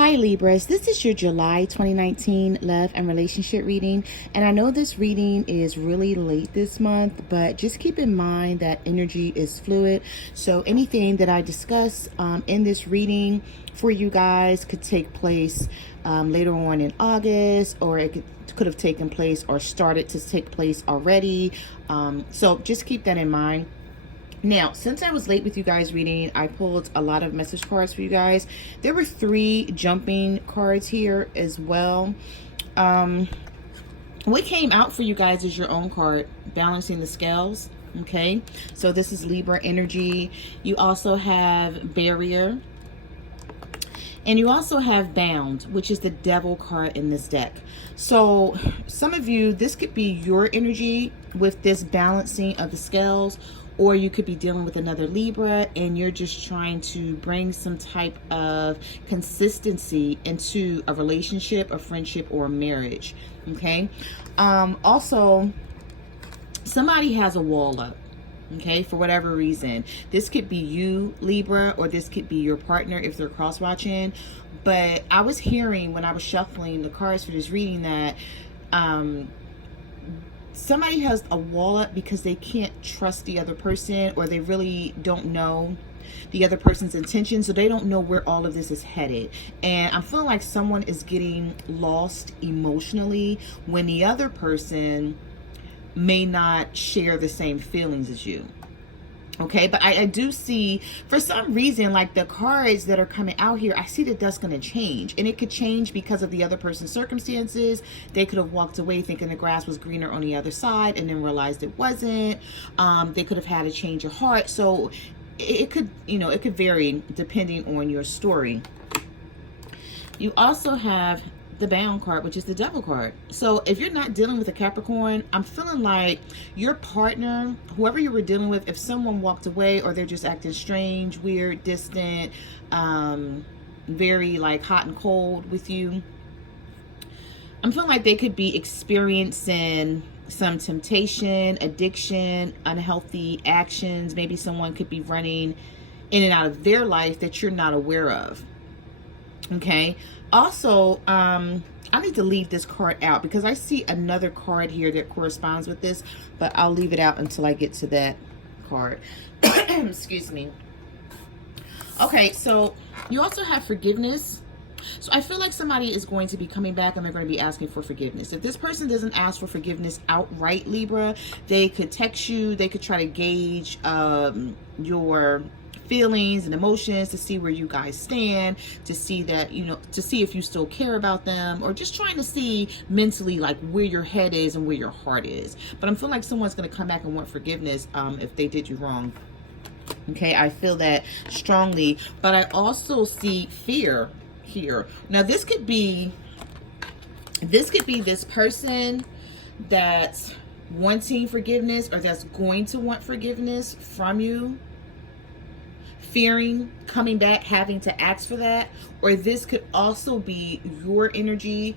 Hi Libras, this is your July 2019 love and relationship reading, and I know this reading is really late this month, but just keep in mind that energy is fluid, so anything that I discuss in this reading for you guys could take place later on in August, or it could have taken place or started to take place already, so just keep that in mind. Now, since I was late with you guys reading, I pulled a lot of message cards for you guys. There were 3 jumping cards here as well. What came out for you guys is your own card, balancing the scales. Okay, so this is Libra energy. You also have barrier. And you also have bound, which is the devil card in this deck. So some of you, this could be your energy with this balancing of the scales, or you could be dealing with another Libra and you're just trying to bring some type of consistency into a relationship, a friendship, or a marriage. Okay. Also, somebody has a wall up. Okay, for whatever reason. This could be you, Libra, or this could be your partner if they're cross-watching. But I was hearing when I was shuffling the cards for this reading that somebody has a wall up because they can't trust the other person, or they really don't know the other person's intention, so they don't know where all of this is headed. And I'm feeling like someone is getting lost emotionally when the other person may not share the same feelings as you. Okay, but I do see, for some reason, like the cards that are coming out here, I see that that's going to change. And it could change because of the other person's circumstances. They could have walked away thinking the grass was greener on the other side and then realized it wasn't. They could have had a change of heart. So it could, it could vary depending on your story. You also have the bound card, which is the devil card. So if you're not dealing with a Capricorn, I'm feeling like your partner, whoever you were dealing with, if someone walked away or they're just acting strange, weird, distant, very like hot and cold with you, I'm feeling like they could be experiencing some temptation, addiction, unhealthy actions. Maybe someone could be running in and out of their life that you're not aware of. Okay. Also, I need to leave this card out because I see another card here that corresponds with this, but I'll leave it out until I get to that card. Excuse me. Okay, so you also have forgiveness. So I feel like somebody is going to be coming back and they're going to be asking for forgiveness. If this person doesn't ask for forgiveness outright, Libra, they could text you. They could try to gauge your feelings and emotions to see where you guys stand, to see that, to see if you still care about them, or just trying to see mentally like where your head is and where your heart is. But I'm feeling like someone's going to come back and want forgiveness if they did you wrong. Okay, I feel that strongly, but I also see fear here. Now this could be this person that's wanting forgiveness, or that's going to want forgiveness from you, fearing coming back, having to ask for that. Or this could also be your energy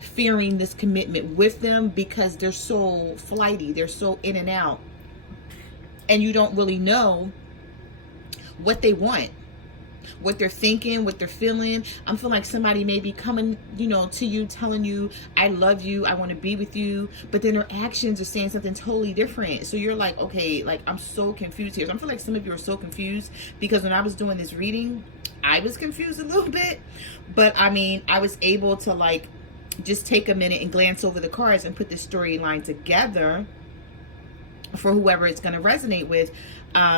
fearing this commitment with them because they're so flighty, they're so in and out, and you don't really know what they want, what they're thinking, what they're feeling. I'm feeling like somebody may be coming, to you, telling you, I love you, I want to be with you, but then their actions are saying something totally different. So you're like, okay, like I'm so confused here. So I feel like some of you are so confused because when I was doing this reading, I was confused a little bit, but I mean, I was able to like just take a minute and glance over the cards and put this storyline together for whoever it's going to resonate with.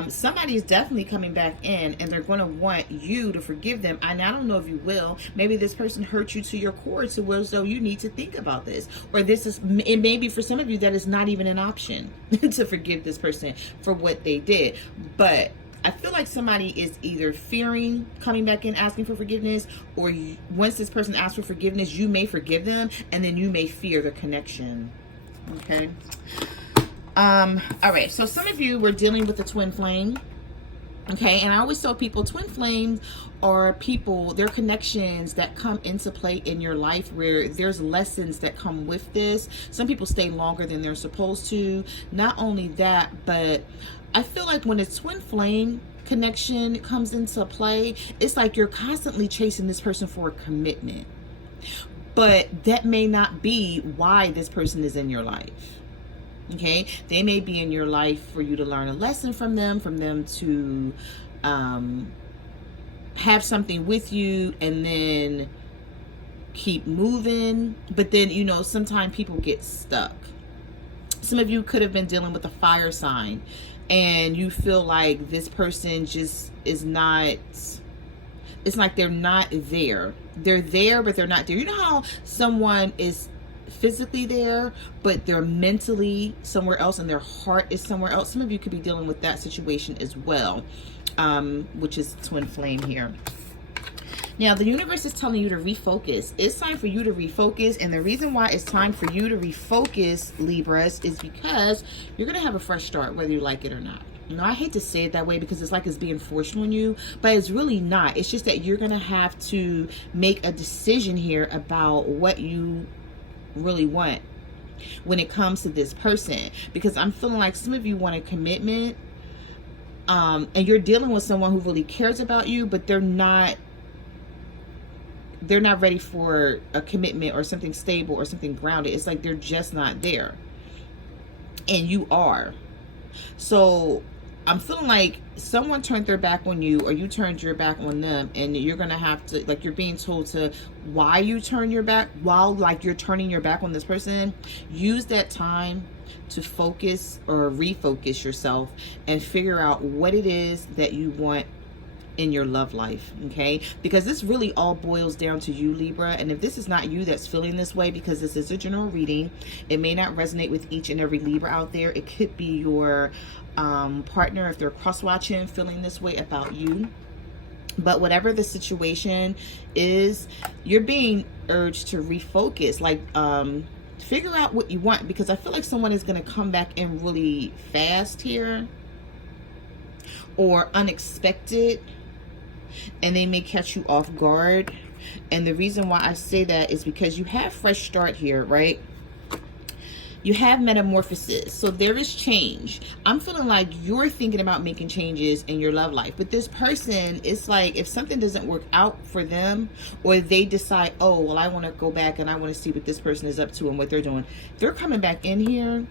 Somebody's definitely coming back in and they're going to want you to forgive them. And I don't know if you will. Maybe this person hurt you to your core, to where so you need to think about this. Or it may be for some of you that is not even an option to forgive this person for what they did. But I feel like somebody is either fearing coming back in asking for forgiveness, or once this person asks for forgiveness, you may forgive them and then you may fear the connection. Okay. All right, so some of you were dealing with the twin flame. Okay, and I always tell people twin flames are people, they're connections that come into play in your life where there's lessons that come with this. Some people stay longer than they're supposed to. Not only that, but I feel like when it's twin flame, connection comes into play, it's like you're constantly chasing this person for a commitment. But that may not be why this person is in your life. Okay? They may be in your life for you to learn a lesson from them to have something with you and then keep moving. But then, you know, sometimes people get stuck. Some of you could have been dealing with a fire sign and you feel like this person just is not, it's like they're not there. They're there, but they're not there. You know how someone is physically there, but they're mentally somewhere else and their heart is somewhere else? Some of you could be dealing with that situation as well, which is twin flame here. Now, the universe is telling you to refocus. It's time for you to refocus. And the reason why it's time for you to refocus, Libras, is because you're going to have a fresh start, whether you like it or not. Now, I hate to say it that way because it's like it's being forced on you, but it's really not. It's just that you're going to have to make a decision here about what you really want when it comes to this person. Because I'm feeling like some of you want a commitment, and you're dealing with someone who really cares about you, but they're not ready for a commitment or something stable or something grounded. It's like they're just not there. And you are. So I'm feeling like someone turned their back on you, or you turned your back on them, and you're going to have to, like, you're being told to why you turn your back, while like you're turning your back on this person. Use that time to focus or refocus yourself and figure out what it is that you want in your love life. Okay, because this really all boils down to you, Libra. And if this is not you that's feeling this way, because this is a general reading, it may not resonate with each and every Libra out there. It could be your partner, if they're cross-watching, feeling this way about you. But whatever the situation is, you're being urged to refocus, like figure out what you want, because I feel like someone is going to come back in really fast here, or unexpected, and they may catch you off guard. And the reason why I say that is because you have fresh start here, right? You have metamorphosis, so there is change. I'm feeling like you're thinking about making changes in your love life, but this person, it's like if something doesn't work out for them, or they decide, oh, well, I want to go back and I want to see what this person is up to and what they're doing, they're coming back in here.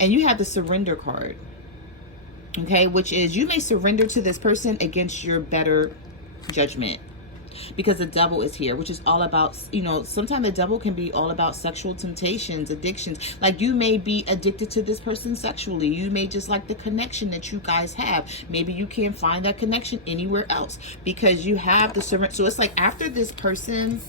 And you have the surrender card, okay, which is you may surrender to this person against your better judgment, because the devil is here, which is all about, you know, sometimes the devil can be all about sexual temptations, addictions. Like you may be addicted to this person sexually. You may just like the connection that you guys have. Maybe you can't find that connection anywhere else because you have the surrender. So it's like after this person,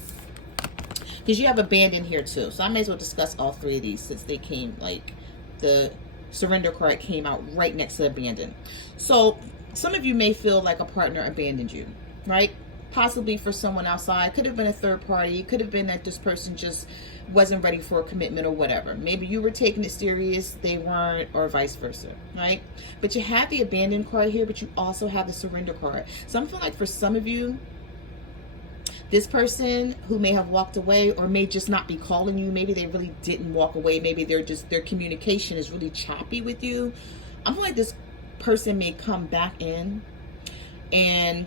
because you have abandon here too. So I may as well discuss all three of these since they came, like the surrender card came out right next to abandon. So some of you may feel like a partner abandoned you, right? Possibly for someone outside. Could have been a third party. Could have been that this person just wasn't ready for a commitment or whatever. Maybe you were taking it serious, they weren't, or vice versa, right? But you have the abandon card here, but you also have the surrender card. So I'm feeling like for some of you, this person who may have walked away or may just not be calling you, maybe they really didn't walk away, maybe they're just, their communication is really choppy with you. I'm feeling like this person may come back in, and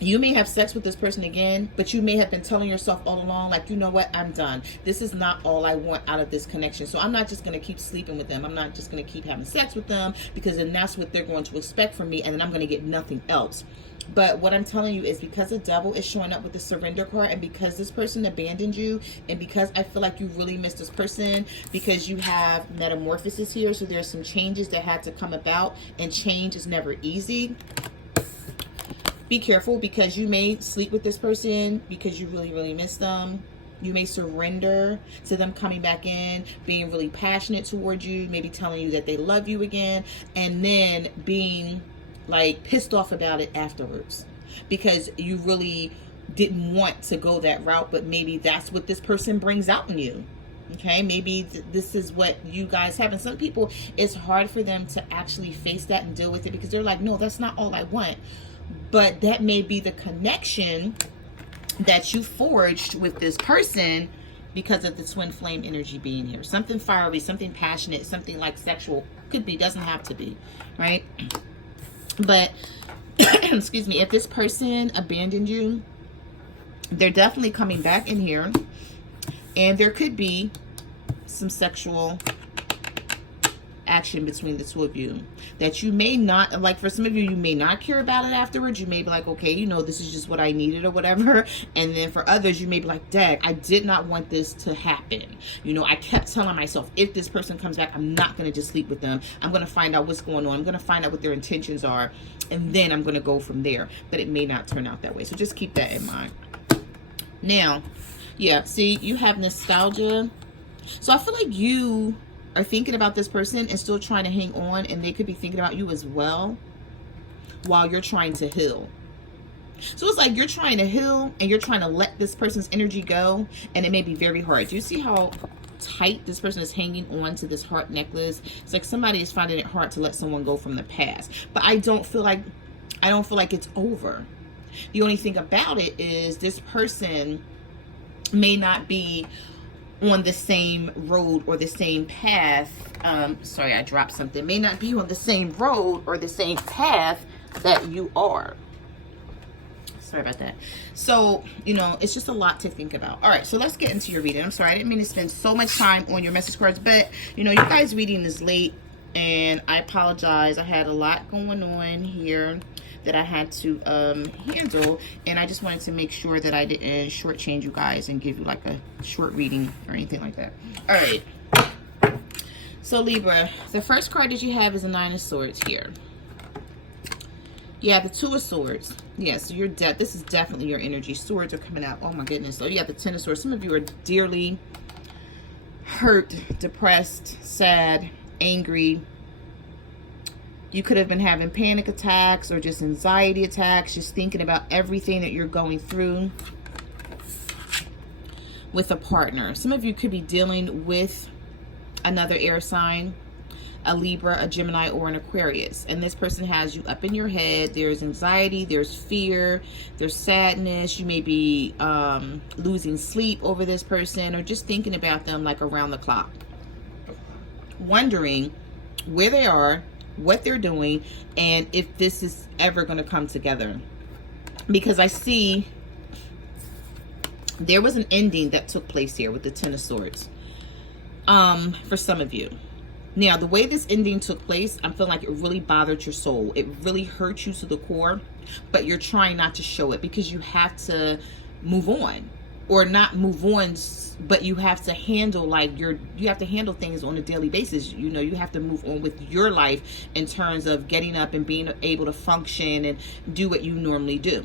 you may have sex with this person again, but you may have been telling yourself all along, like, you know what, I'm done. This is not all I want out of this connection. So I'm not just going to keep sleeping with them. I'm not just going to keep having sex with them, because then that's what they're going to expect from me, and then I'm going to get nothing else. But what I'm telling you is because the devil is showing up with the surrender card, and because this person abandoned you, and because I feel like you really missed this person, because you have metamorphosis here, so there's some changes that had to come about, and change is never easy. Be careful, because you may sleep with this person because you really, really miss them. You may surrender to them coming back in, being really passionate towards you, maybe telling you that they love you again, and then being like pissed off about it afterwards because you really didn't want to go that route, but maybe that's what this person brings out in you. Okay, maybe this is what you guys have. And some people, it's hard for them to actually face that and deal with it because they're like, no, that's not all I want. But that may be the connection that you forged with this person because of the twin flame energy being here. Something fiery, something passionate, something like sexual. Could be, doesn't have to be, right? But excuse me, if this person abandoned you, they're definitely coming back in here, and there could be some sexual action between the two of you that you may not like. For some of you, you may not care about it afterwards. You may be like, okay, you know, this is just what I needed or whatever. And then for others, you may be like, dang, I did not want this to happen. You know, I kept telling myself, if this person comes back, I'm not going to just sleep with them. I'm going to find out what's going on. I'm going to find out what their intentions are, and then I'm going to go from there. But it may not turn out that way, so just keep that in mind. Now, yeah, see, you have nostalgia. So I feel like you are thinking about this person and still trying to hang on, and they could be thinking about you as well while you're trying to heal. So it's like you're trying to heal and you're trying to let this person's energy go, and it may be very hard. Do you see how tight this person is hanging on to this heart necklace? It's like somebody is finding it hard to let someone go from the past. But I don't feel like it's over. The only thing about it is this person may not be on the same road or the same path. Sorry, I dropped something. May not be on the same road or the same path that you are. Sorry about that. So, you know, it's just a lot to think about. All right, so let's get into your reading. I'm sorry, I didn't mean to spend so much time on your message cards, but, you know, you guys' reading is late, and I apologize. I had a lot going on here that I had to handle, and I just wanted to make sure that I didn't shortchange you guys and give you like a short reading or anything like that. All right, so Libra, the first card that you have is a Nine of Swords here. Yeah, the Two of Swords. Yeah, so you're this is definitely your energy. Swords are coming out. Oh my goodness. So you have the Ten of Swords. Some of you are dearly hurt, depressed, sad, angry. You could have been having panic attacks or just anxiety attacks, just thinking about everything that you're going through with a partner. Some of you could be dealing with another air sign, a Libra, a Gemini, or an Aquarius. And this person has you up in your head. There's anxiety, there's fear, there's sadness. You may be losing sleep over this person, or just thinking about them like around the clock. Wondering where they are, what they're doing, and if this is ever going to come together. Because I see there was an ending that took place here with the Ten of Swords for some of you. Now, the way this ending took place, I'm feeling like it really bothered your soul. It really hurt you to the core, but you're trying not to show it because you have to move on. Or not move on, but you have to handle you have to handle things on a daily basis. You know, you have to move on with your life in terms of getting up and being able to function and do what you normally do.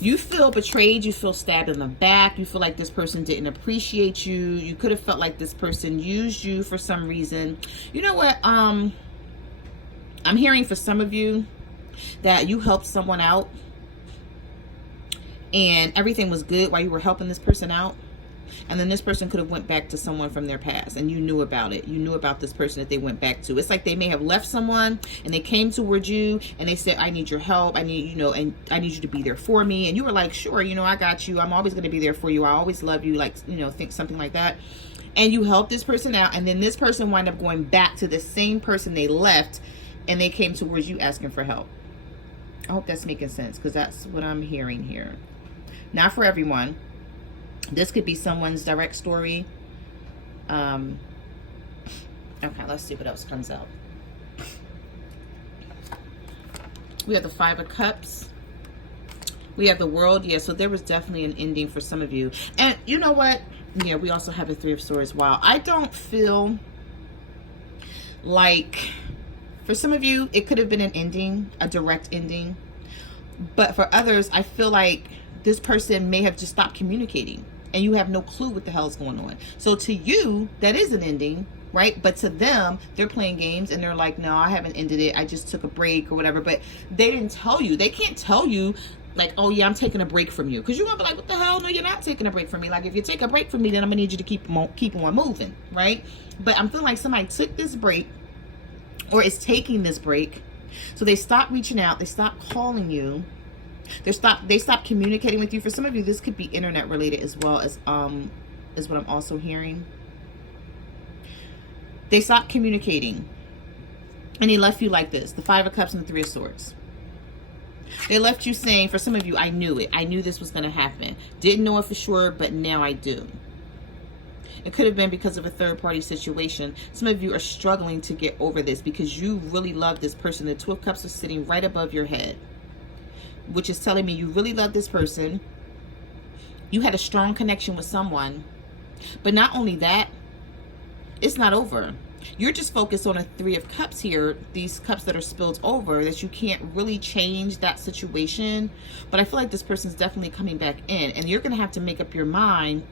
You feel betrayed, you feel stabbed in the back, you feel like this person didn't appreciate you. You could have felt like this person used you for some reason. You know what? I'm hearing for some of you that you helped someone out and everything was good while you were helping this person out, and then this person could have went back to someone from their past, and you knew about it. You knew about this person that they went back to. It's like they may have left someone and they came towards you and they said, I need your help. I need, you know, and I need you to be there for me. And you were like, sure, you know, I got you. I'm always going to be there for you. I always love you. Like, you know, think something like that. And you helped this person out, and then this person wound up going back to the same person they left, and they came towards you asking for help. I hope that's making sense, because that's what I'm hearing here. Not for everyone. This could be someone's direct story. Okay, let's see what else comes out. We have the Five of Cups. We have the World. Yeah, so there was definitely an ending for some of you. And you know what? Yeah, we also have the Three of Swords. Wow. I don't feel like, for some of you, it could have been an ending, a direct ending. But for others, I feel like this person may have just stopped communicating and you have no clue what the hell's going on. So to you, that is an ending, right? But to them, they're playing games and they're like, no, I haven't ended it. I just took a break or whatever. But they didn't tell you. They can't tell you like, oh yeah, I'm taking a break from you. Because you're going to be like, what the hell? No, you're not taking a break from me. Like, if you take a break from me, then I'm going to need you to keep on moving, right? But I'm feeling like somebody took this break or is taking this break. So they stopped reaching out. They stopped calling you. They stopped communicating with you. For some of you, this could be internet related as well, as what I'm also hearing. They stopped communicating. And they left you like this, the Five of Cups and the Three of Swords. They left you saying, for some of you, I knew it. I knew this was going to happen. Didn't know it for sure, but now I do. It could have been because of a third-party situation. Some of you are struggling to get over this because you really love this person. The Two of Cups are sitting right above your head, which is telling me you really love this person. You had a strong connection with someone. But not only that, it's not over. You're just focused on a Three of Cups here, these cups that are spilled over, that you can't really change that situation. But I feel like this person's definitely coming back in, and you're going to have to make up your mind,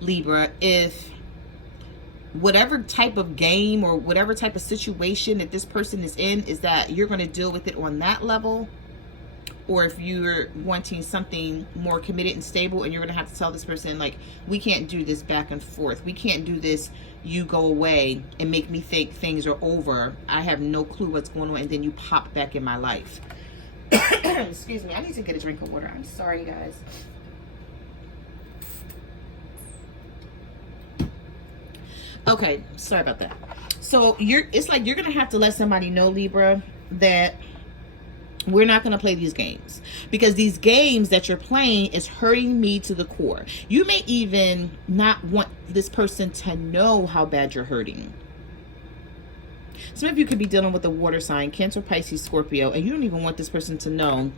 Libra, if whatever type of game or whatever type of situation that this person is in, is that you're going to deal with it on that level, or if you're wanting something more committed and stable, and you're going to have to tell this person, like, we can't do this back and forth. We can't do this. You go away and make me think things are over. I have no clue what's going on, and then you pop back in my life. Excuse me. I need to get a drink of water. I'm sorry, guys. Okay, sorry about that. So it's like you're going to have to let somebody know, Libra, that we're not going to play these games, because these games that you're playing is hurting me to the core. You may even not want this person to know how bad you're hurting. Some of you could be dealing with a water sign, Cancer, Pisces, Scorpio, and you don't even want this person to know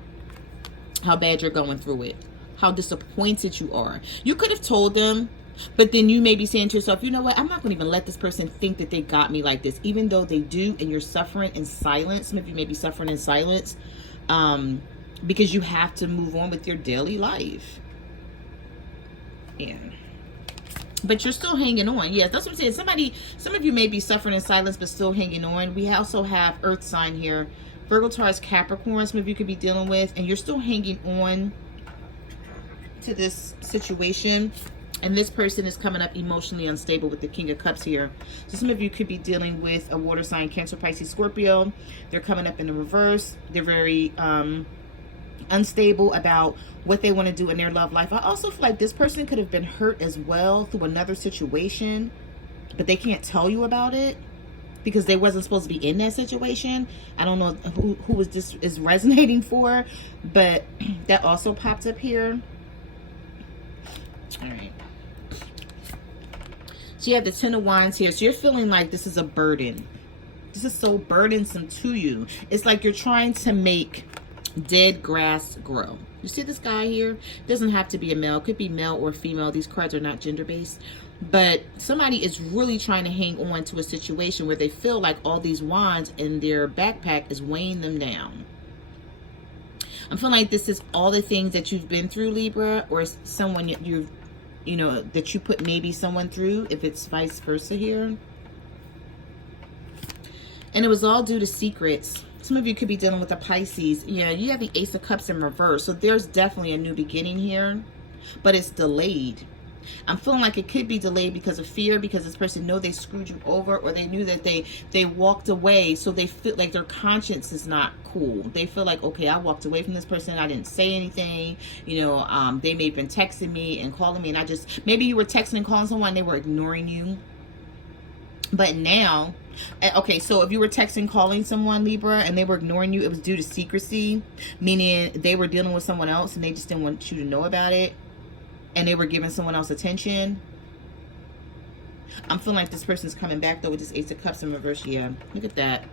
how bad you're going through it, how disappointed you are. You could have told them, but then you may be saying to yourself, you know what, I'm not going to even let this person think that they got me like this, even though they do, and you're suffering in silence. Some of you may be suffering in silence because you have to move on with your daily life. Yeah. But you're still hanging on. Yes, that's what I'm saying. Some of you may be suffering in silence, but still hanging on. We also have Earth sign here. Virgo, Taurus, Capricorn, some of you could be dealing with, and you're still hanging on to this situation. And this person is coming up emotionally unstable with the King of Cups here. So some of you could be dealing with a water sign, Cancer, Pisces, Scorpio. They're coming up in the reverse. They're very unstable about what they want to do in their love life. I also feel like this person could have been hurt as well through another situation, but they can't tell you about it because they wasn't supposed to be in that situation. I don't know who this is resonating for, but that also popped up here. All right. So you have the Ten of Wands here. So you're feeling like this is a burden. This is so burdensome to you. It's like you're trying to make dead grass grow. You see this guy here? It doesn't have to be a male. It could be male or female. These cards are not gender-based. But somebody is really trying to hang on to a situation where they feel like all these wands in their backpack is weighing them down. I'm feeling like this is all the things that you've been through, Libra, or someone you know, that you put maybe someone through, if it's vice versa here. And it was all due to secrets. Some of you could be dealing with a Pisces. Yeah, you have the Ace of Cups in reverse. So there's definitely a new beginning here, but it's delayed. I'm feeling like it could be delayed because of fear, because this person know they screwed you over, or they knew that they walked away, so they feel like their conscience is not cool. They feel like, okay, I walked away from this person, I didn't say anything, you know, they may have been texting me and calling me, and I just, maybe you were texting and calling someone, they were ignoring you. But now, okay, so if you were texting, calling someone, Libra, and they were ignoring you, it was due to secrecy, meaning they were dealing with someone else and they just didn't want you to know about it, and they were giving someone else attention. I'm feeling like this person's coming back, though, with this Ace of Cups in reverse. Yeah, look at that.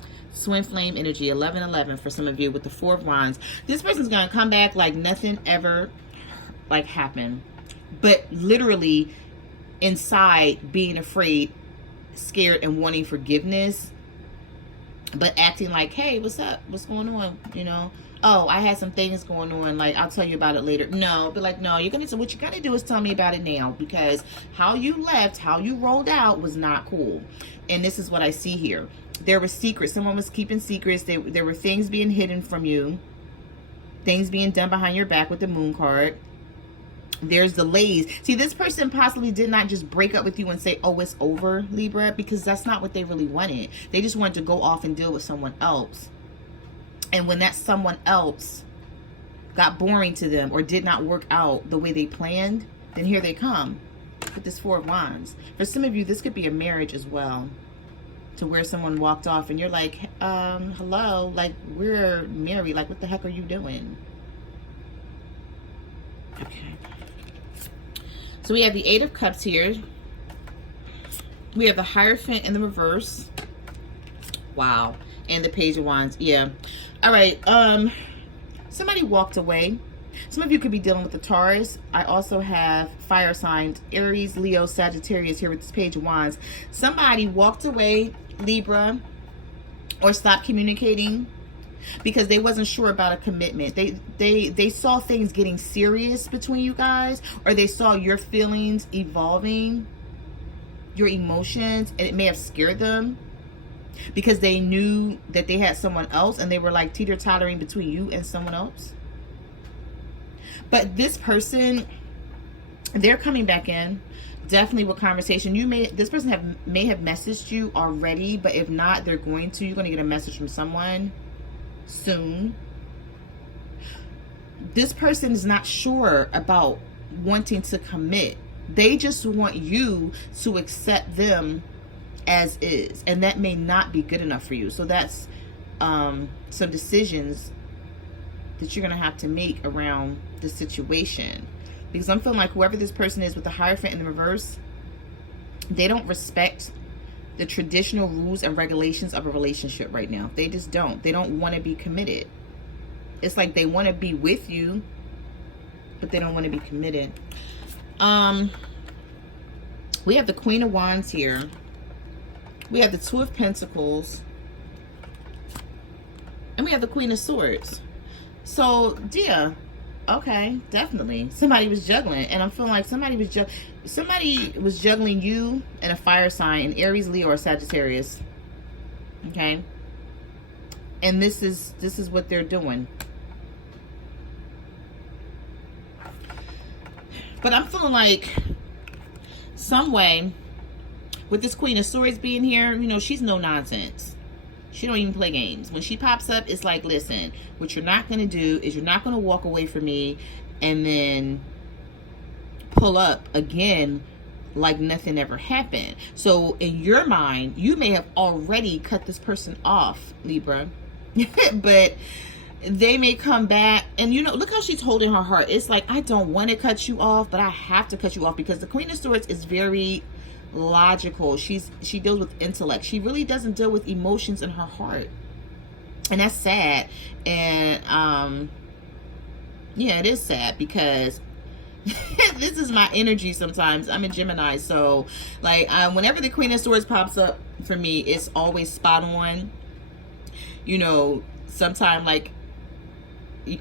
Twin flame energy, 11-11 for some of you with the Four of Wands. This person's going to come back like nothing ever, like, happened. But literally inside being afraid, scared, and wanting forgiveness. But acting like, hey, what's up? What's going on? You know? Oh, I had some things going on, like, I'll tell you about it later. No, be like, no, what you're gonna do is tell me about it now, because how you left, how you rolled out was not cool. And this is what I see here. There were secrets. Someone was keeping secrets. There were things being hidden from you, things being done behind your back with the Moon card. There's delays. See, this person possibly did not just break up with you and say, oh, it's over, Libra, because that's not what they really wanted. They just wanted to go off and deal with someone else. And when that someone else got boring to them or did not work out the way they planned, then here they come with this Four of Wands. For some of you, this could be a marriage as well. to where someone walked off and you're like, hello, like, we're married. Like, what the heck are you doing? Okay. So we have the Eight of Cups here. We have the Hierophant in the reverse. Wow. And the Page of Wands. Yeah. All right. Somebody walked away. Some of you could be dealing with the Taurus. I also have fire signs, Aries, Leo, Sagittarius here with this Page of Wands. Somebody walked away, Libra, or stopped communicating because they wasn't sure about a commitment. They saw things getting serious between you guys, or they saw your feelings evolving, your emotions, and it may have scared them because they knew that they had someone else and they were like teeter-tottering between you and someone else. But this person, they're coming back in, definitely with conversation. This person may have messaged you already, but if not, they're going to. You're going to get a message from someone soon. This person is not sure about wanting to commit. They just want you to accept them as is, and that may not be good enough for you. So that's some decisions that you're going to have to make around the situation, because I'm feeling like whoever this person is with the Hierophant in the reverse, they don't respect the traditional rules and regulations of a relationship right now. They just don't. They don't want to be committed. It's like they want to be with you, but they don't want to be committed. We have the Queen of Wands here. We have the Two of Pentacles, and we have the Queen of Swords. So, yeah, okay, definitely. Somebody was juggling, and I'm feeling like somebody was juggling you and a fire sign, an Aries, Leo, or Sagittarius. Okay, and this is what they're doing. But I'm feeling like some way with this Queen of Swords being here, you know, she's no nonsense. She don't even play games. When she pops up, it's like, listen, what you're not going to do is you're not going to walk away from me and then pull up again like nothing ever happened. So in your mind, you may have already cut this person off, Libra. But they may come back and, you know, look how she's holding her heart. It's like, I don't want to cut you off, but I have to cut you off, because the Queen of Swords is very logical. She deals with intellect. She really doesn't deal with emotions in her heart, and that's sad. And yeah, it is sad, because this is my energy sometimes. I'm a Gemini, so like whenever the Queen of Swords pops up for me, it's always spot on. You know, sometimes like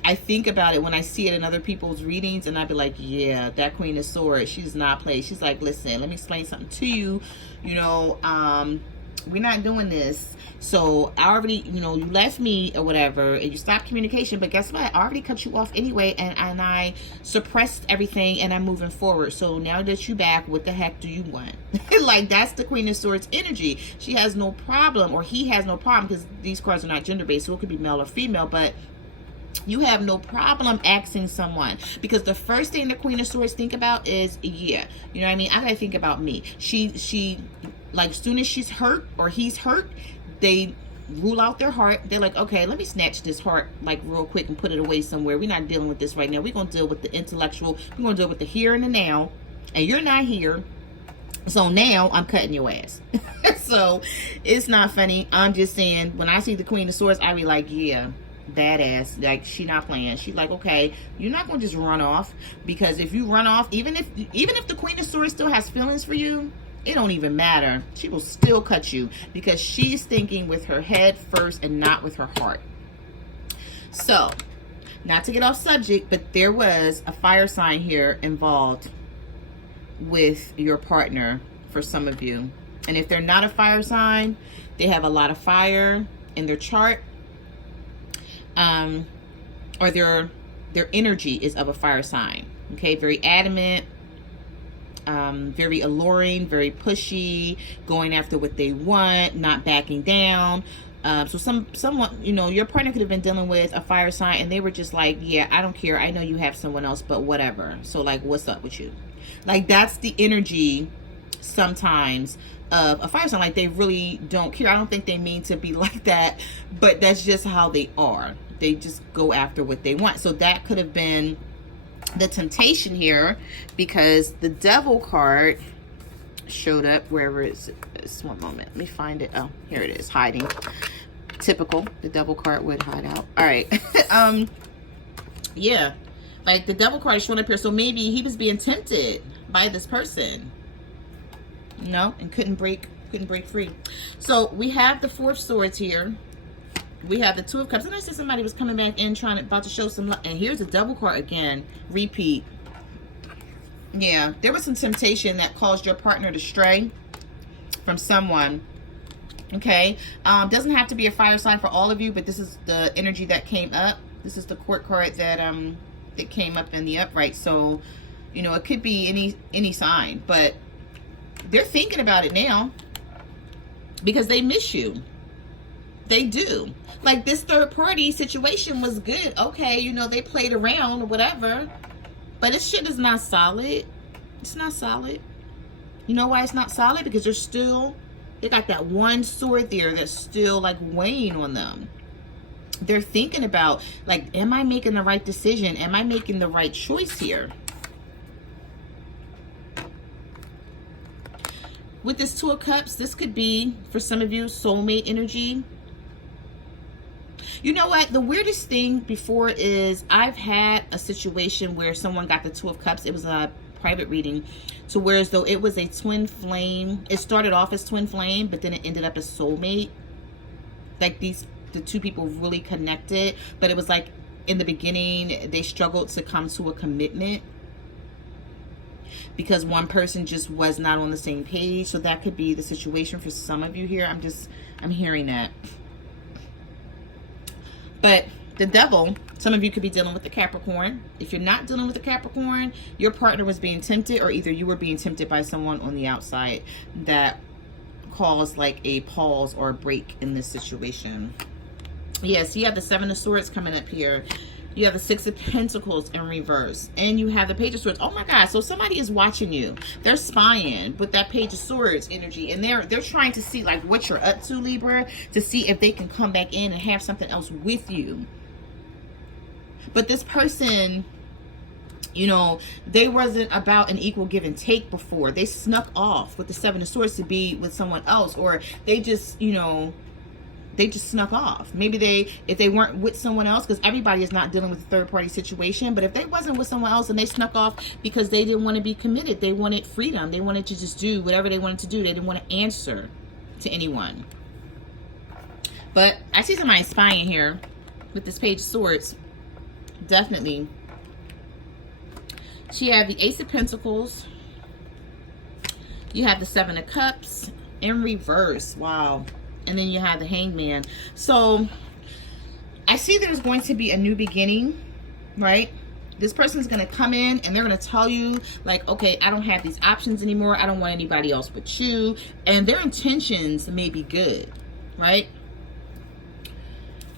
I think about it when I see it in other people's readings, and I'd be like, yeah, that Queen of Swords, she does not play. She's like, listen, let me explain something to you. You know, we're not doing this. So I already, you know, you left me or whatever, and you stopped communication, but guess what? I already cut you off anyway, and I suppressed everything, and I'm moving forward. So now that you back, what the heck do you want? Like, that's the Queen of Swords energy. She has no problem, or he has no problem, because these cards are not gender-based, so it could be male or female, but you have no problem asking someone, because the first thing the Queen of Swords think about is, yeah, you know what I mean? I gotta think about me. She like, as soon as she's hurt or he's hurt, they rule out their heart. They're like, okay, let me snatch this heart like real quick and put it away somewhere. We're not dealing with this right now. We're gonna deal with the intellectual. We're gonna deal with the here and the now, and you're not here. So now I'm cutting your ass. So it's not funny. I'm just saying, when I see the Queen of Swords, I be like, yeah, badass. Like, she not playing. She's like, okay, you're not gonna just run off, because if you run off, even if the Queen of Swords still has feelings for you, it don't even matter. She will still cut you, because she's thinking with her head first and not with her heart. So, not to get off subject, but there was a fire sign here involved with your partner for some of you. And if they're not a fire sign, they have a lot of fire in their chart. Or their energy is of a fire sign. Okay, very adamant, very alluring, very pushy, going after what they want, not backing down. So someone, you know, your partner could have been dealing with a fire sign, and they were just like, yeah, I don't care. I know you have someone else, but whatever. So like, what's up with you? Like, that's the energy sometimes of a fire sign. Like, they really don't care. I don't think they mean to be like that, but that's just how they are. They just go after what they want. So that could have been the temptation here, because the Devil card showed up. Wherever it's one moment, let me find it. Oh, here it is, hiding. Typical, the Devil card would hide out. All right. Yeah, like the Devil card is showing up here. So maybe he was being tempted by this person, you know, and couldn't break free. So we have the Four of Swords here. We have the Two of Cups, and I said somebody was coming back in about to show some love. And here's the Devil card again, repeat. Yeah, there was some temptation that caused your partner to stray from someone. Okay, doesn't have to be a fire sign for all of you, but this is the energy that came up. This is the Court card that came up in the upright. So, you know, it could be any sign, but they're thinking about it now because they miss you. They do. Like, this third party situation was good. Okay, you know, they played around or whatever, but this shit is not solid. It's not solid. You know why it's not solid? Because they got that one sword there that's still like weighing on them. They're thinking about, like, am I making the right decision? Am I making the right choice here? With this Two of Cups, this could be, for some of you, soulmate energy. You know what? The weirdest thing before is I've had a situation where someone got the Two of Cups. It was a private reading, to where as though it was a twin flame. It started off as twin flame, but then it ended up as soulmate. Like, the two people really connected, but it was like in the beginning they struggled to come to a commitment because one person just was not on the same page. So that could be the situation for some of you here. I'm hearing that. But the Devil, some of you could be dealing with the Capricorn. If you're not dealing with the Capricorn, your partner was being tempted, or either you were being tempted by someone on the outside that caused like a pause or a break in this situation. Yes, you have the Seven of Swords coming up here. You have the Six of Pentacles in reverse, and you have the Page of Swords. Oh my God! So somebody is watching you. They're spying with that Page of Swords energy, and they're trying to see like what you're up to, Libra, to see if they can come back in and have something else with you. But this person, you know, they wasn't about an equal give and take before. They snuck off with the Seven of Swords to be with someone else, or they just, you know, they just snuck off. Maybe if they weren't with someone else, because everybody is not dealing with a third party situation, but if they wasn't with someone else and they snuck off because they didn't want to be committed, they wanted freedom, they wanted to just do whatever they wanted to do, they didn't want to answer to anyone. But I see somebody spying here with this Page of Swords. Definitely. So you have the Ace of Pentacles, you have the Seven of Cups in reverse. Wow. And then you have the Hangman. So I see there's going to be a new beginning, right? This person's going to come in and they're going to tell you like, okay, I don't have these options anymore. I don't want anybody else but you. And their intentions may be good, right?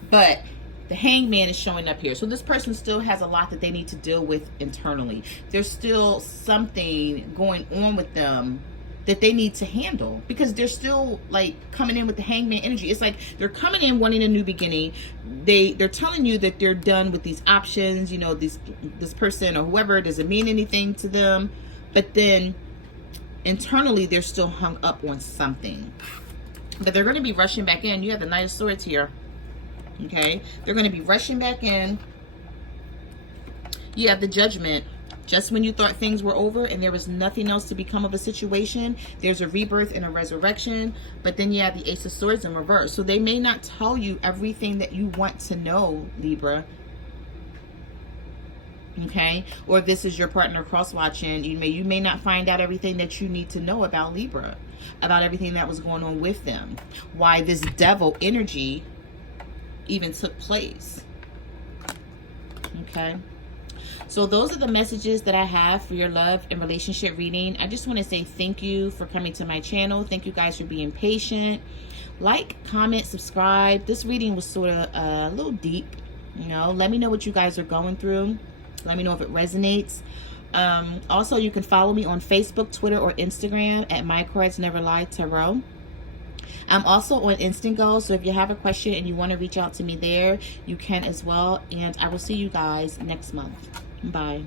But the Hangman is showing up here. So this person still has a lot that they need to deal with internally. There's still something going on with them that they need to handle, because they're still like coming in with the Hangman energy. It's like they're coming in wanting a new beginning. They're telling you that they're done with these options, you know, this person or whoever doesn't mean anything to them, but then internally they're still hung up on something. But they're going to be rushing back in. You have the Knight of Swords here. Okay, they're going to be rushing back in. You have the Judgment. Just when you thought things were over and there was nothing else to become of a situation, there's a rebirth and a resurrection. But then you have the Ace of Swords in reverse. So they may not tell you everything that you want to know, Libra. Okay? Or if this is your partner cross-watching, you may not find out everything that you need to know about Libra, about everything that was going on with them. Why this Devil energy even took place. Okay? So those are the messages that I have for your love and relationship reading. I just want to say thank you for coming to my channel. Thank you guys for being patient. Like, comment, subscribe. This reading was sort of a little deep, you know. Let me know what you guys are going through. Let me know if it resonates. Also, you can follow me on Facebook, Twitter, or Instagram at My Cards Never Lie Tarot. I'm also on Instant Go, so if you have a question and you want to reach out to me there, you can as well. And I will see you guys next month. Bye.